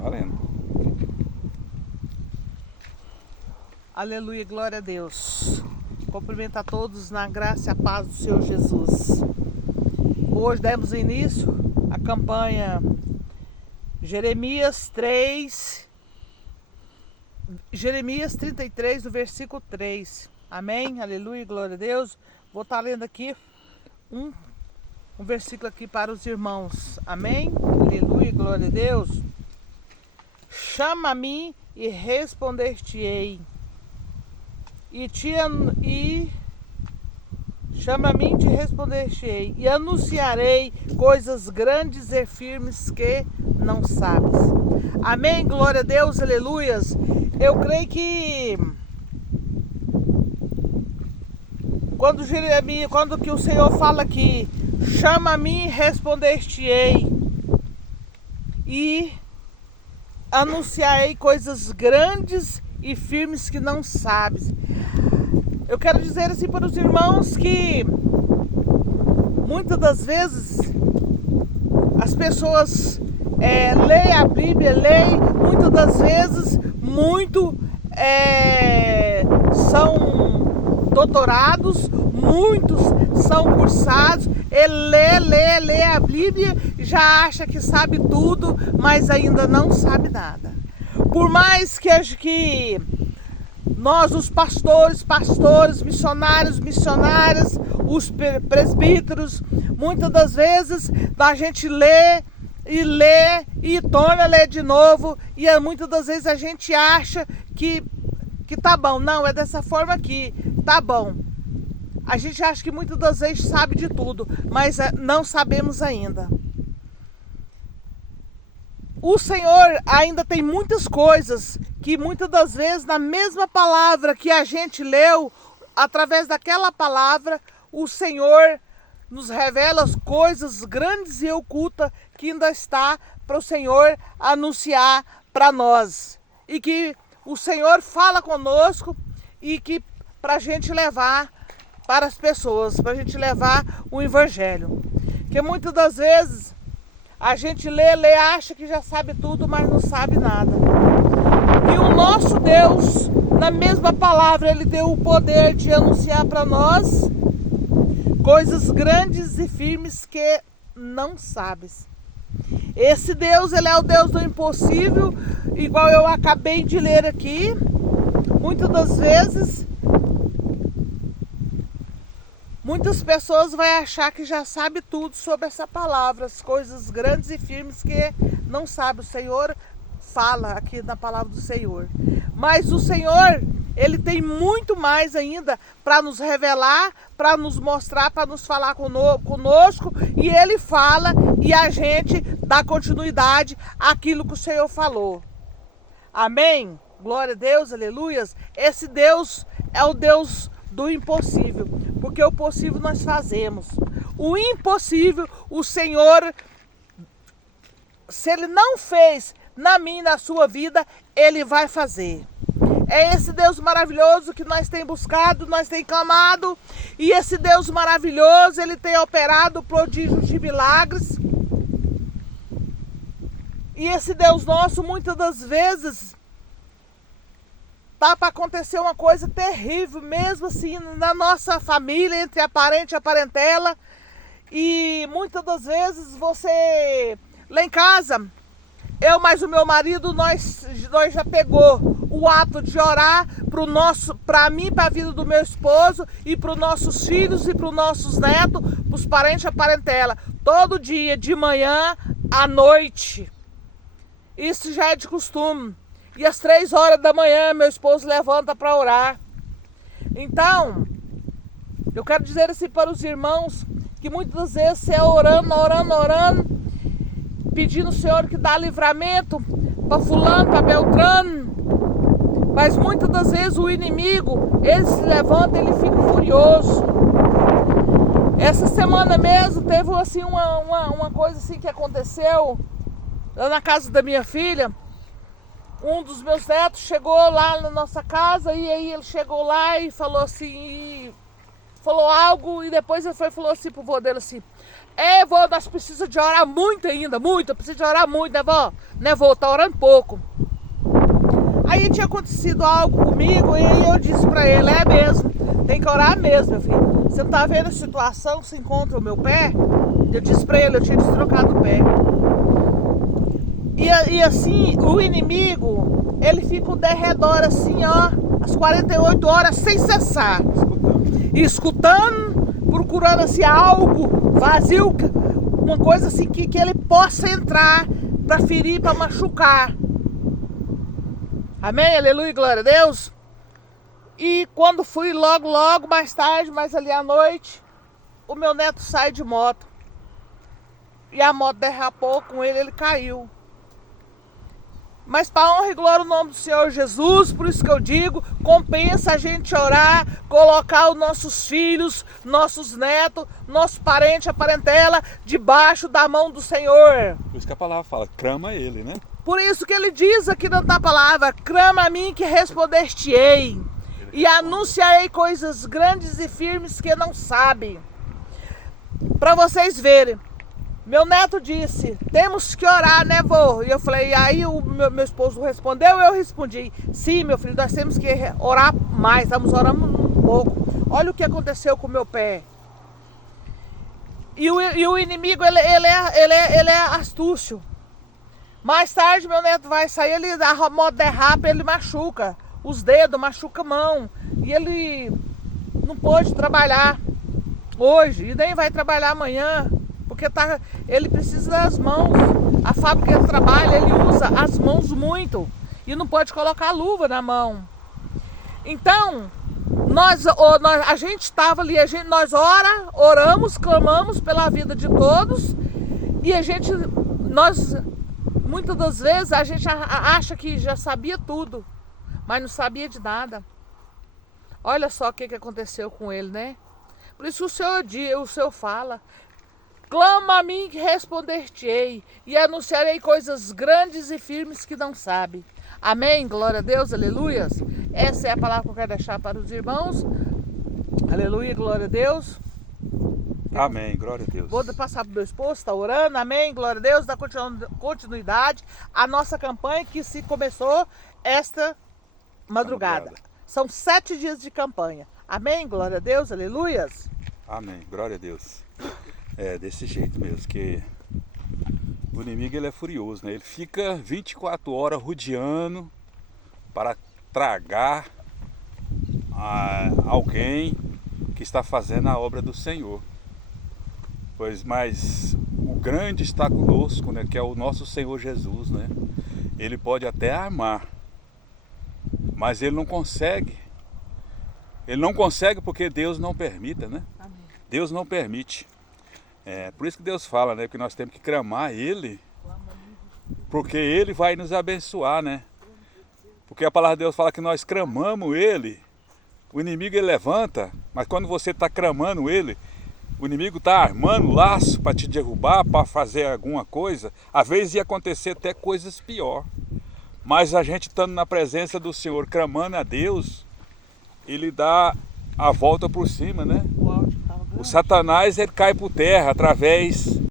valendo. Aleluia, glória a Deus. Cumprimento a todos na graça e a paz do Senhor Jesus. Hoje demos início à campanha Jeremias 33, do versículo 3. Amém? Aleluia, glória a Deus. Vou estar lendo aqui um versículo aqui para os irmãos. Amém? Aleluia, glória a Deus. Chama-me e responder-te-ei. Chama-me e te responder-te-ei. E anunciarei coisas grandes e firmes que não sabes. Amém, glória a Deus, aleluias. Eu creio que quando que o Senhor fala aqui, chama-me e responder-te-ei, e anunciarei coisas grandes e firmes que não sabes. Eu quero dizer assim para os irmãos que muitas das vezes as pessoas leem a Bíblia, muitas das vezes são doutorados, muitos são cursados, lê a Bíblia, já acha que sabe tudo, mas ainda não sabe nada. Por mais que nós, os pastores, missionárias, os presbíteros, muitas das vezes a gente lê e torna a ler de novo, e muitas das vezes a gente acha que tá bom. Não, é dessa forma aqui, tá bom. A gente acha que muitas das vezes sabe de tudo, mas não sabemos ainda. O Senhor ainda tem muitas coisas que muitas das vezes na mesma palavra que a gente leu, através daquela palavra, o Senhor nos revela as coisas grandes e ocultas que ainda está para o Senhor anunciar para nós. E que o Senhor fala conosco e que para a gente levar para as pessoas, para a gente levar o Evangelho. Porque muitas das vezes a gente lê, acha que já sabe tudo, mas não sabe nada. E o nosso Deus, na mesma palavra, Ele deu o poder de anunciar para nós coisas grandes e firmes que não sabes. Esse Deus, Ele é o Deus do impossível, igual eu acabei de ler aqui. Muitas das vezes, muitas pessoas vão achar que já sabe tudo sobre essa palavra, as coisas grandes e firmes que não sabe. O Senhor fala aqui na palavra do Senhor. Mas o Senhor, Ele tem muito mais ainda para nos revelar, para nos mostrar, para nos falar conosco. E Ele fala e a gente dá continuidade àquilo que o Senhor falou. Amém? Glória a Deus, aleluias. Esse Deus é o Deus do impossível, porque o possível nós fazemos. O impossível, o Senhor, se Ele não fez na minha e na sua vida, Ele vai fazer. É esse Deus maravilhoso que nós temos buscado, nós temos clamado, e esse Deus maravilhoso, Ele tem operado prodígios de milagres. E esse Deus nosso, muitas das vezes, tá para acontecer uma coisa terrível, mesmo assim, na nossa família, entre a parente e a parentela. E muitas das vezes você, lá em casa, eu mais o meu marido, nós já pegou o ato de orar para mim, para a vida do meu esposo, e para os nossos filhos e para os nossos netos, para os parentes e a parentela, todo dia, de manhã à noite. Isso já é de costume. E às 3 horas da manhã, meu esposo levanta para orar. Então, eu quero dizer assim para os irmãos, que muitas das vezes você é orando, pedindo ao Senhor que dá livramento para fulano, para Beltrano. Mas muitas das vezes o inimigo, ele se levanta, ele fica furioso. Essa semana mesmo teve assim uma coisa assim que aconteceu lá na casa da minha filha. Um dos meus netos chegou lá na nossa casa, e aí ele chegou lá e falou assim, falou algo, e depois ele falou assim pro vô dele assim: É, vô, nós precisamos de orar muito ainda, muito, precisa de orar muito, né, vó? Né, vô, tá orando pouco. Aí tinha acontecido algo comigo e eu disse pra ele, é mesmo, tem que orar mesmo, meu filho. Você não tá vendo a situação, se encontra o meu pé? Eu disse pra ele, eu tinha destrocado o pé. E assim, o inimigo, ele fica o derredor assim, ó, às 48 horas sem cessar. Escutando, procurando assim algo vazio, uma coisa assim que ele possa entrar para ferir, para machucar. Amém? Aleluia, glória a Deus. E quando fui logo, mais tarde, mais ali à noite, o meu neto sai de moto. E a moto derrapou com ele, ele caiu. Mas para honra e glória o nome do Senhor Jesus, por isso que eu digo, compensa a gente orar, colocar os nossos filhos, nossos netos, nosso parente, a parentela, debaixo da mão do Senhor. Por isso que a palavra fala, clama ele, né? Por isso que ele diz aqui na palavra, clama a mim que responder-te-ei, e anunciarei coisas grandes e firmes que não sabem. Para vocês verem. Meu neto disse, temos que orar, né, vô? E eu falei, aí o meu esposo respondeu, eu respondi, sim, meu filho, nós temos que orar mais, estamos orando um pouco. Olha o que aconteceu com o meu pé. E o inimigo, ele é astúcio. Mais tarde, meu neto vai sair, ele a moto derrapa, ele machuca os dedos, machuca a mão. E ele não pôde trabalhar hoje, e nem vai trabalhar amanhã. Porque ele precisa das mãos. A fábrica que ele trabalha, ele usa as mãos muito. E não pode colocar luva na mão. Então, a gente estava ali, nós oramos, clamamos pela vida de todos. E muitas das vezes, a gente acha que já sabia tudo. Mas não sabia de nada. Olha só o que aconteceu com ele, né? Por isso o Senhor fala... Clama a mim que responder-te-ei, e anunciarei coisas grandes e firmes que não sabe. Amém? Glória a Deus, aleluias. Essa é a palavra que eu quero deixar para os irmãos. Aleluia, glória a Deus. Amém, glória a Deus. Vou passar para o meu esposo, está orando, amém, glória a Deus, dá continuidade à nossa campanha que se começou esta madrugada. São 7 dias de campanha. Amém, glória a Deus, aleluias. Amém, glória a Deus. É desse jeito mesmo, que o inimigo ele é furioso, né? Ele fica 24 horas rodeando para tragar alguém que está fazendo a obra do Senhor. Mas o grande está conosco, né? Que é o nosso Senhor Jesus, né? Ele pode até armar, mas ele não consegue. Ele não consegue porque Deus não permita, né? Amém. Deus não permite. Por isso que Deus fala, né, que nós temos que clamar Ele, porque Ele vai nos abençoar, né? Porque a palavra de Deus fala que nós clamamos Ele, o inimigo ele levanta, mas quando você está clamando Ele, o inimigo está armando laço para te derrubar, para fazer alguma coisa. Às vezes ia acontecer até coisas pior, mas a gente estando na presença do Senhor, clamando a Deus, Ele dá a volta por cima, né? O Satanás ele cai por terra através